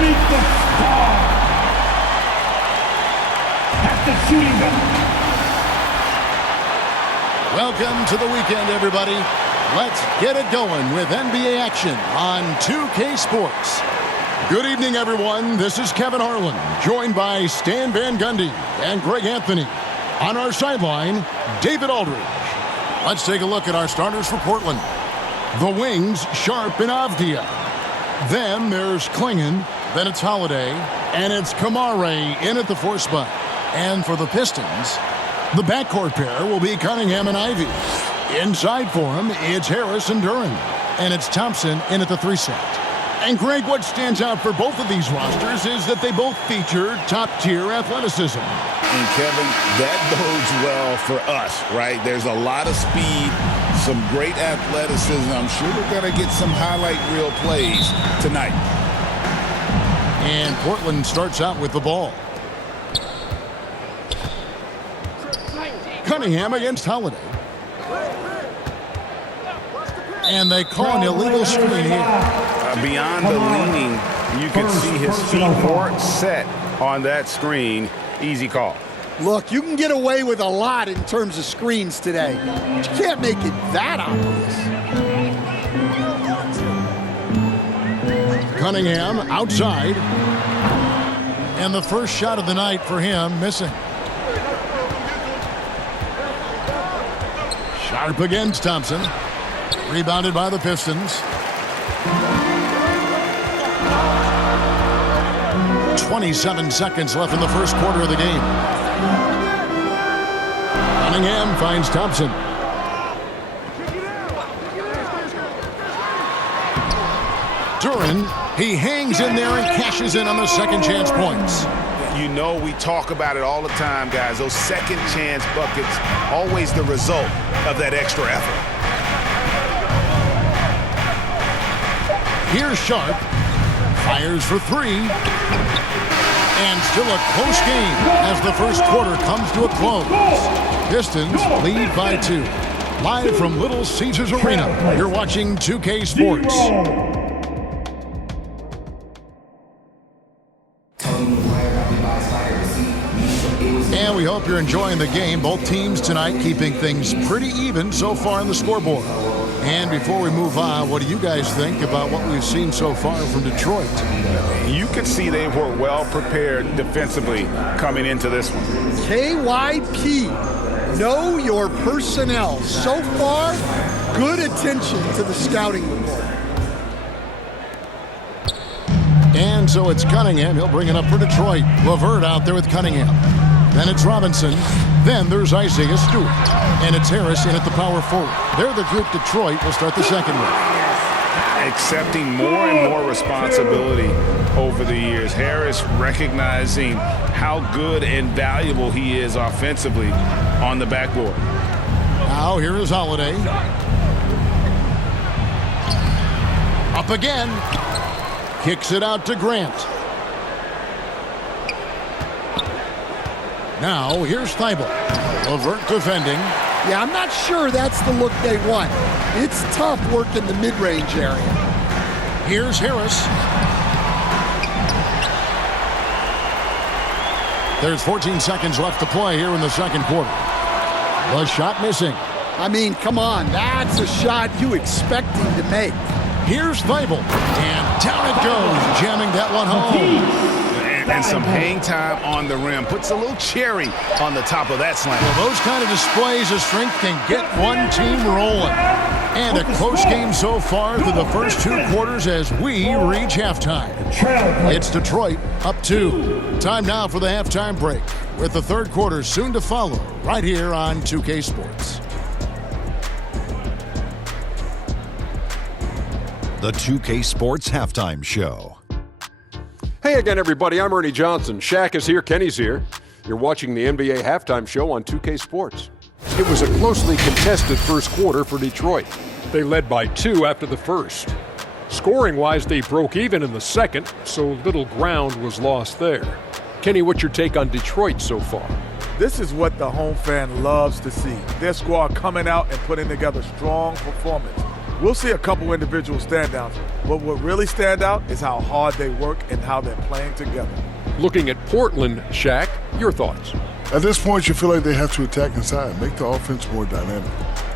meet the star at the shooting belt. Welcome to the weekend, everybody. Let's get it going with NBA action on 2K Sports. Good evening, everyone. This is Kevin Harlan, joined by Stan Van Gundy and Greg Anthony. On our sideline, David Aldridge. Let's take a look at our starters for Portland. The wings, Sharpe and Avdia. Then there's Klingon, then it's Holiday, and it's Kamare in at the 4 spot. And for the Pistons, the backcourt pair will be Cunningham and Ivy. Inside for him, it's Harris and Duren. And it's Thompson in at the 3 slot. And Greg, what stands out for both of these rosters is that they both feature top-tier athleticism. And Kevin, that bodes well for us, right? There's a lot of speed, some great athleticism. I'm sure we're going to get some highlight reel plays tonight. And Portland starts out with the ball. Cunningham against Holiday. And they call an illegal screen here. Beyond the leaning, you can see his feet weren't set on that screen. Easy call. Look, you can get away with a lot in terms of screens today, but you can't make it that obvious. Cunningham outside. And the first shot of the night for him missing. Sharpe against Thompson. Rebounded by the Pistons. 27 seconds left in the first quarter of the game. Cunningham finds Thompson. Duren, he hangs in there and cashes in on the second chance points. You know, we talk about it all the time, guys. Those second chance buckets, always the result of that extra effort. Here's Sharpe. Fires for 3. And still a close game as the first quarter comes to a close. Pistons lead by 2. Live from Little Caesars Arena, you're watching 2K Sports. And we hope you're enjoying the game. Both teams tonight keeping things pretty even so far on the scoreboard. And before we move on, what do you guys think about what we've seen so far from Detroit? You can see they were well prepared defensively coming into this one. KYP, know your personnel. So far, good attention to the scouting report. And so it's Cunningham. He'll bring it up for Detroit. LeVert out there with Cunningham. Then it's Robinson. Then there's Isaiah Stewart. And it's Harris in at the power forward. They're the group Detroit will start the second with. Accepting more and more responsibility over the years. Harris recognizing how good and valuable he is offensively on the backboard. Now here is Holiday. Up again. Kicks it out to Grant. Now here's Thibault. LeVert defending. Yeah, I'm not sure that's the look they want. It's tough working the mid-range area. Here's Harris. There's 14 seconds left to play here in the second quarter. The shot missing. I mean, come on, that's a shot you expect him to make. Here's Thibault. And down it goes, jamming that one home. And some hang time on the rim. Puts a little cherry on the top of that slam. Well, those kind of displays of strength can get one team rolling. And a close game so far through the first 2 quarters as we reach halftime. It's Detroit up 2. Time now for the halftime break, with the third quarter soon to follow right here on 2K Sports. The 2K Sports Halftime Show. Hey again, everybody. I'm Ernie Johnson. Shaq is here. Kenny's here. You're watching the NBA Halftime Show on 2K Sports. It was a closely contested first quarter for Detroit. They led by 2 after the first. Scoring-wise, they broke even in the second, so little ground was lost there. Kenny, what's your take on Detroit so far? This is what the home fan loves to see. Their squad coming out and putting together strong performance. We'll see a couple individual standouts, but what really stand out is how hard they work and how they're playing together. Looking at Portland, Shaq, your thoughts? At this point, you feel like they have to attack inside, make the offense more dynamic.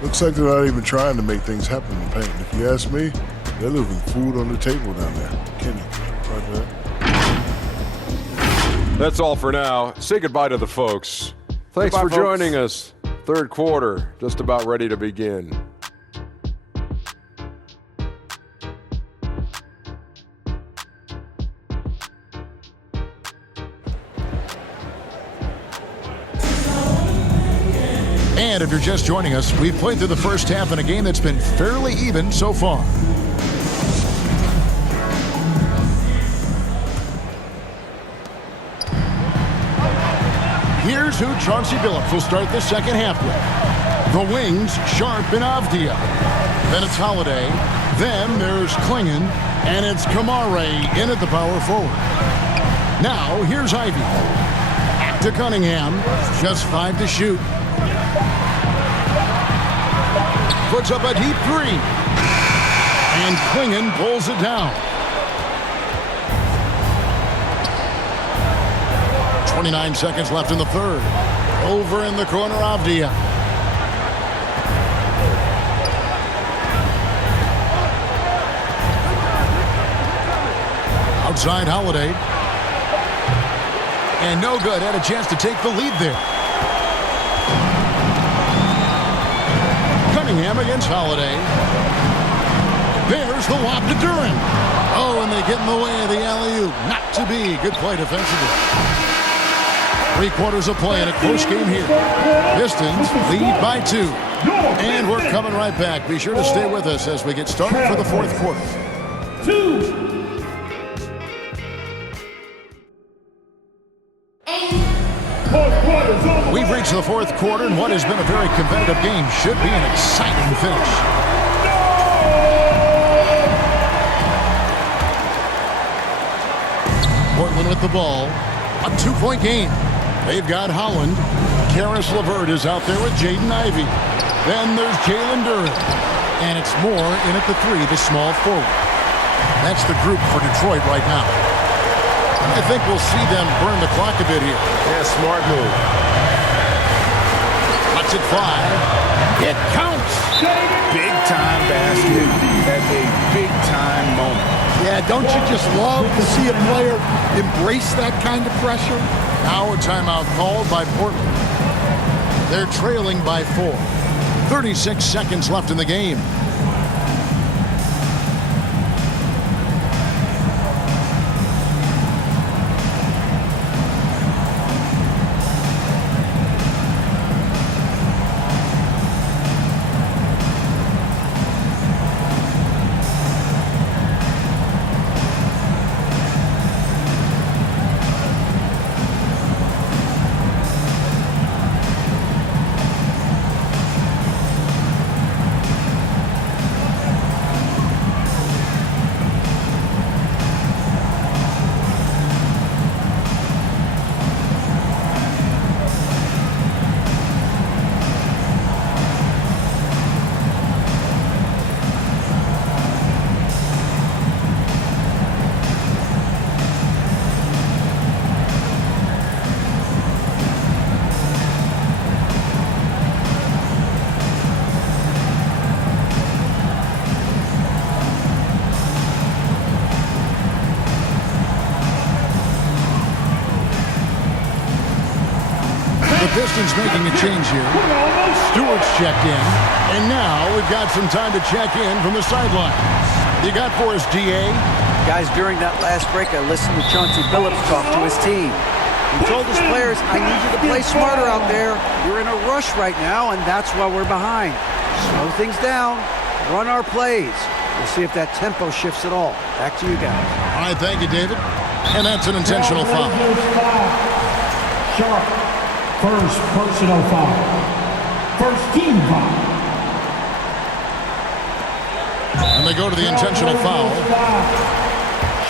Looks like they're not even trying to make things happen in the paint. If you ask me, they're leaving food on the table down there. Kenny, right there. That's all for now. Say goodbye to the folks. Thanks for joining us. Third quarter, just about ready to begin. And if you're just joining us, we've played through the first half in a game that's been fairly even so far. Here's who Chauncey Billups will start the second half with. The wings, Sharpe and Avdia. Then it's Holiday. Then there's Klingon. And it's Kamare in at the power forward. Now, here's Ivy. Back to Cunningham. Just 5 to shoot. Puts up a deep three. And Klingon pulls it down. 29 seconds left in the third. Over in the corner, Avdia. Outside Holiday. And no good. Had a chance to take the lead there. Cunningham against Holiday. There's the lob to Duran. Oh, and they get in the way of the alley-oop. Not to be. Good play defensively. 3 quarters of play in a close game here. Pistons lead by 2. And we're coming right back. Be sure to stay with us as we get started for the fourth quarter. 2. We've reached the fourth quarter, and what has been a very competitive game should be an exciting finish. Portland with the ball. A 2-point game. They've got Holland. Karis LeVert is out there with Jaden Ivey. Then there's Jalen Duran. And it's Moore in at the 3, the small forward. That's the group for Detroit right now. I think we'll see them burn the clock a bit here. Yeah, smart move. Let's it fly. It counts. Big-time basket at a big-time moment. Yeah, don't you just love to see a player embrace that kind of pressure? Now a timeout called by Portland. They're trailing by 4. 36 seconds left in the game. Pistons making a change here. Stewart's checked in. And now we've got some time to check in from the sidelines. You got for us, DA? Guys, during that last break, I listened to Chauncey Billups talk to his team. He told his players, I need you to play smarter out there. You're in a rush right now, and that's why we're behind. Slow things down. Run our plays. We'll see if that tempo shifts at all. Back to you guys. All right, thank you, David. And that's an intentional foul. Sharpe. First personal foul. First team foul. And they go to the intentional foul.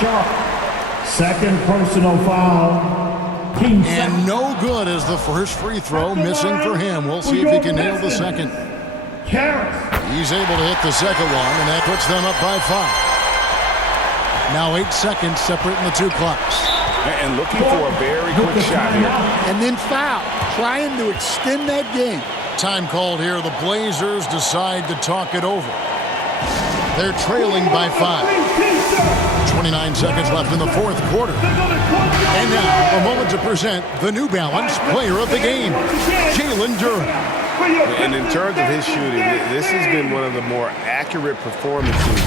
Sharpe. Second personal foul. Team and no good as the first free throw missing for him. We'll see if he can nail the second. He's able to hit the second one, and that puts them up by 5. Now 8 seconds separating the two clocks. And looking for a very quick shot here. And then foul, trying to extend that game. Time called here. The Blazers decide to talk it over. They're trailing by 5. 29 seconds left in the fourth quarter. And now, a moment to present the New Balance Player of the Game, Jalen Durham. And in terms of his shooting, this has been one of the more accurate performances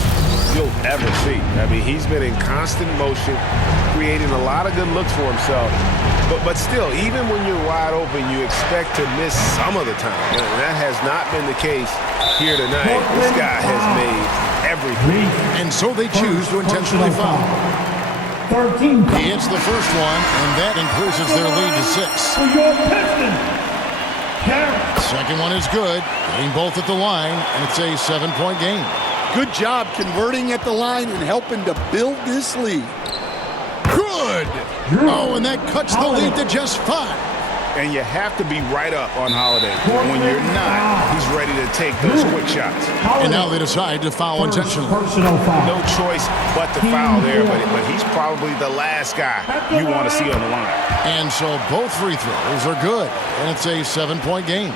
you'll ever see. I mean, he's been in constant motion, creating a lot of good looks for himself. But still, even when you're wide open, you expect to miss some of the time. And that has not been the case here tonight. This guy has made everything. And so they choose to intentionally foul. 13. He hits the first one, and that increases their lead to 6. For your Pistons, Second one is good, getting both at the line, and it's a 7-point game. Good job converting at the line and helping to build this lead. Good! Oh, and that cuts the lead to just 5. And you have to be right up on Holiday. When you're not, he's ready to take those quick shots. And now they decide to foul intentionally. Personal foul. No choice but to foul there, but he's probably the last guy you want to see on the line. And so both free throws are good, and it's a 7-point game.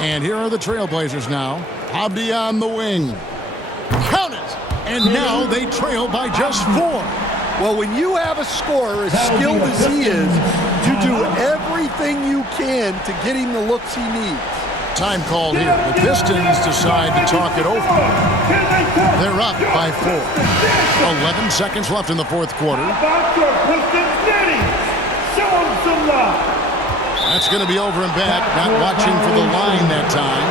And here are the Trailblazers now. Abdi on the wing. Count it! And now they trail by just 4. Well, when you have a scorer as skilled as he is, you do everything you can to get him the looks he needs. Time called here. The Pistons decide to talk it over. They're up by 4. 11 seconds left in the fourth quarter. That's going to be over and back. Not watching for the line that time.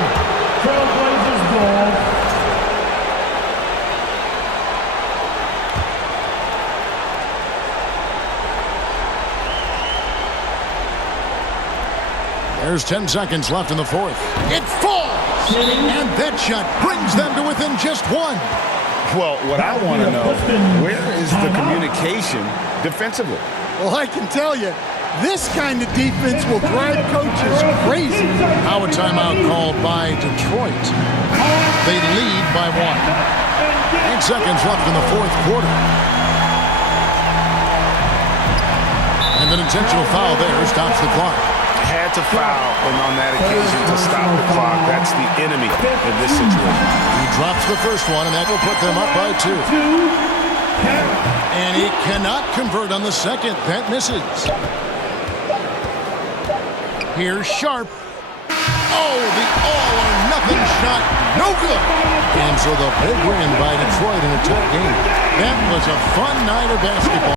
Trailblazers ball. There's 10 seconds left in the fourth. It falls! And that shot brings them to within just 1. Well, what I want to know, where is the communication defensively? Well, I can tell you, this kind of defense will drive coaches crazy. Now a timeout called by Detroit. They lead by 1. 8 seconds left in the fourth quarter. And an intentional foul there stops the clock. Had to foul, and on that occasion to stop the clock. That's the enemy in this situation. He drops the first one, and that will put them up by 2. And he cannot convert on the second. That misses. Here's Sharpe. Oh, the all-or-nothing shot. No good. And so the big win by Detroit in a tough game. That was a fun night of basketball.